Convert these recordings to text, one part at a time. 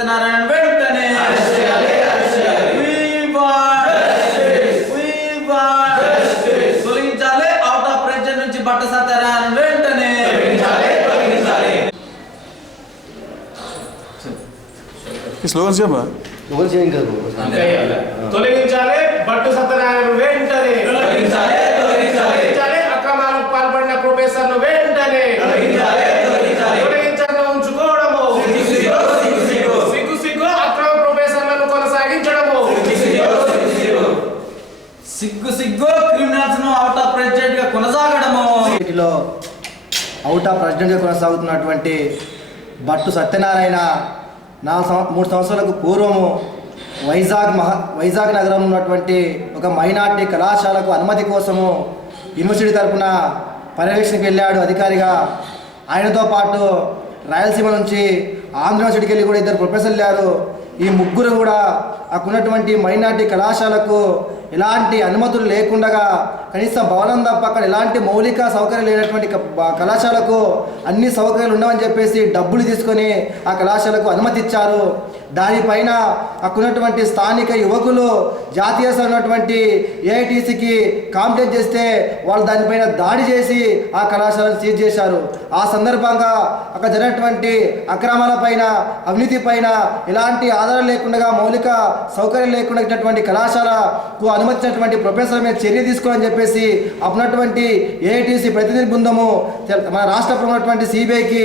సత్యనారాయణ వెంటనే తొలగించాలి. Out of pressure నుంచి బట్ట సత్యనారాయణ వెంటనే స్లోగన్స్ చెప్పా తొలగించాలి. బట్టు సత్యనారాయణ వెంటనే తొలగించాలి. అక్రమాలకు పాల్పడిన ప్రొఫెసర్ను వెంటనే తొలగించకుండా ఉంచుకోవడము సిగ్గు అక్రమ ప్రొఫెసర్లను కొనసాగించడము సిగ్గు క్రిమినల్స్ ను అవుట్ ఆఫ్ ప్రెసిడెంట్ గా కొనసాగడము. వీటిలో అవుట్ ఆఫ్ ప్రెసిడెంట్ గా కొనసాగుతున్నటువంటి బట్టు సత్యనారాయణ 3 సంవత్సరాలకు పూర్వము వైజాగ్ నగరంలో ఉన్నటువంటి ఒక మైనార్టీ కళాశాలకు అనుమతి కోసము యూనివర్సిటీ తరఫున పర్యవేక్షణకు వెళ్ళాడు అధికారిగా. ఆయనతో పాటు రాయలసీమ నుంచి ఆంధ్ర యూనివర్సిటీకి వెళ్ళి కూడా 2 ప్రొఫెసర్లు వెళ్ళారు. ఈ ముగ్గురు కూడా అక్కడున్నటువంటి మైనార్టీ కళాశాలకు ఎలాంటి అనుమతులు లేకుండా కనీసం భవనం తప్ప అక్కడ ఎలాంటి మౌలిక సౌకర్యాలు లేనటువంటి కళాశాలకు అన్ని సౌకర్యాలు ఉండవని చెప్పేసి డబ్బులు తీసుకొని ఆ కళాశాలకు అనుమతి ఇచ్చారు. దానిపైన అక్కడున్నటువంటి స్థానిక యువకులు జాతీయ ఉన్నటువంటి ఏఐటీసీకి కాంప్లైంట్ చేస్తే వాళ్ళు దానిపైన దాడి చేసి ఆ కళాశాలను సీజ్ చేశారు. ఆ సందర్భంగా అక్కడ జరిగినటువంటి అక్రమాల పైన అవినీతి పైన ఎలాంటి ఆధారం లేకుండా మౌలిక సౌకర్యం లేకుండా కళాశాలకు అనుమతించినటువంటి ప్రొఫెసర్ మీద చర్య తీసుకోవాలని చెప్పేసి అప్పుడున్నటువంటి ఏఐటీసీ ప్రతినిధి బృందము మన రాష్ట్రంలో ఉన్నటువంటి సిబిఐకి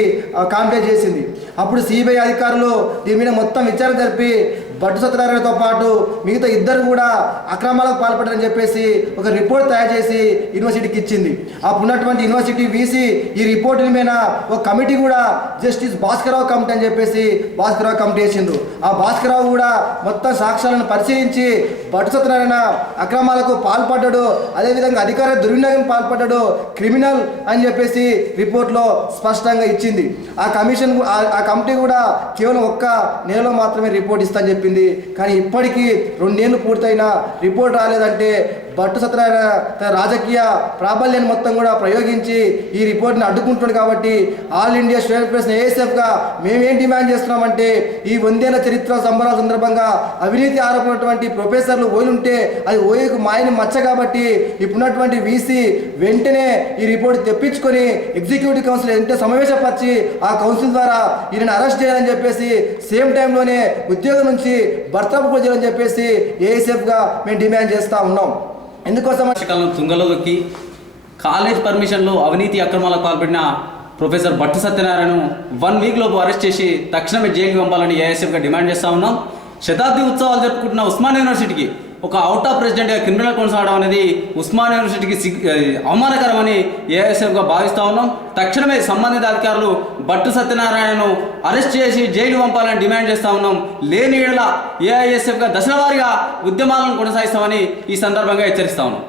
కాంప్లైంట్ చేసింది. అప్పుడు సిబిఐ అధికారులు దీని మీద మొత్తం విచారణ జరిపి బట్టు సత్యనారాయణతో పాటు మిగతా 2 కూడా అక్రమాలకు పాల్పడారని చెప్పేసి ఒక రిపోర్ట్ తయారు చేసి యూనివర్సిటీకి ఇచ్చింది. అప్పుడున్నటువంటి యూనివర్సిటీ వీసీ ఈ రిపోర్టు మీద ఒక కమిటీ కూడా జస్టిస్ భాస్కరరావు కమిటీ అని చెప్పేసి భాస్కరరావు కమిటీ వేసిండు. ఆ భాస్కరరావు కూడా మొత్తం సాక్ష్యాలను పరిశీలించి బట్టు సత్యనారాయణ అక్రమాలకు పాల్పడ్డాడు, అదేవిధంగా అధికార దుర్వినియోగం పాల్పడ్డాడు, క్రిమినల్ అని చెప్పేసి రిపోర్ట్లో స్పష్టంగా ఇచ్చింది. ఆ కమిటీ కూడా కేవలం 1 నెలలో మాత్రమే రిపోర్ట్ ఇస్తానని చెప్పింది. కానీ ఇప్పటికీ 2 ఏళ్ళు పూర్తయినా రిపోర్ట్ రాలేదంటే బట్టు సత్యనారాయణ తన రాజకీయ ప్రాబల్యాన్ని మొత్తం కూడా ప్రయోగించి ఈ రిపోర్ట్ని అడ్డుకుంటున్నాడు. కాబట్టి ఆల్ ఇండియా స్టూడెంట్ ఫెడరేషన్ ఏఎస్ఎఫ్గా మేమేం డిమాండ్ చేస్తున్నామంటే ఈ 100 ఏళ్ల చరిత్ర సంబరాల సందర్భంగా అవినీతి ఆరోపణటువంటి ప్రొఫెసర్లు ఓయుంటే అది ఓయుకు మాయని మచ్చ. కాబట్టి ఇప్పుడున్నటువంటి వీసీ వెంటనే ఈ రిపోర్ట్ తెప్పించుకొని ఎగ్జిక్యూటివ్ కౌన్సిల్ వెంటనే సమావేశపరిచి ఆ కౌన్సిల్ ద్వారా ఈయన అరెస్ట్ చేయాలని చెప్పేసి సేమ్ టైంలోనే ఉద్యోగం నుంచి బర్తరఫ్ చేయాలని చెప్పేసి ఏఎస్ఎఫ్గా మేము డిమాండ్ చేస్తూ ఉన్నాం. ఎందుకోసం తుంగలో దొక్కి కాలేజ్ పర్మిషన్లో అవినీతి అక్రమాలకు పాల్పడిన ప్రొఫెసర్ బట్టు సత్యనారాయణను 1 వీక్ లోపు అరెస్ట్ చేసి తక్షణమే జైలుకి పంపాలని ఏఎస్ఎఫ్గా డిమాండ్ చేస్తూ ఉన్నాం. శతాబ్ది ఉత్సవాలు జరుపుకుంటున్న ఉస్మానియా యూనివర్సిటీకి ఒక అవుట్ ఆఫ్ ప్రెసిడెంట్గా క్రిమినల్ కొనసాగడం అనేది ఉస్మానియా యూనివర్సిటీకి అవమానకరమని ఏఎస్ఎఫ్గా భావిస్తూ ఉన్నాం. తక్షణమే సంబంధిత అధికారులు బట్టు సత్యనారాయణను అరెస్ట్ చేసి జైలు పంపాలని డిమాండ్ చేస్తూ ఉన్నాం. లేని ఏడల ఏఐఎస్ఎఫ్గా దశల వారీగా ఉద్యమాలను కొనసాగిస్తామని ఈ సందర్భంగా హెచ్చరిస్తా ఉన్నాం.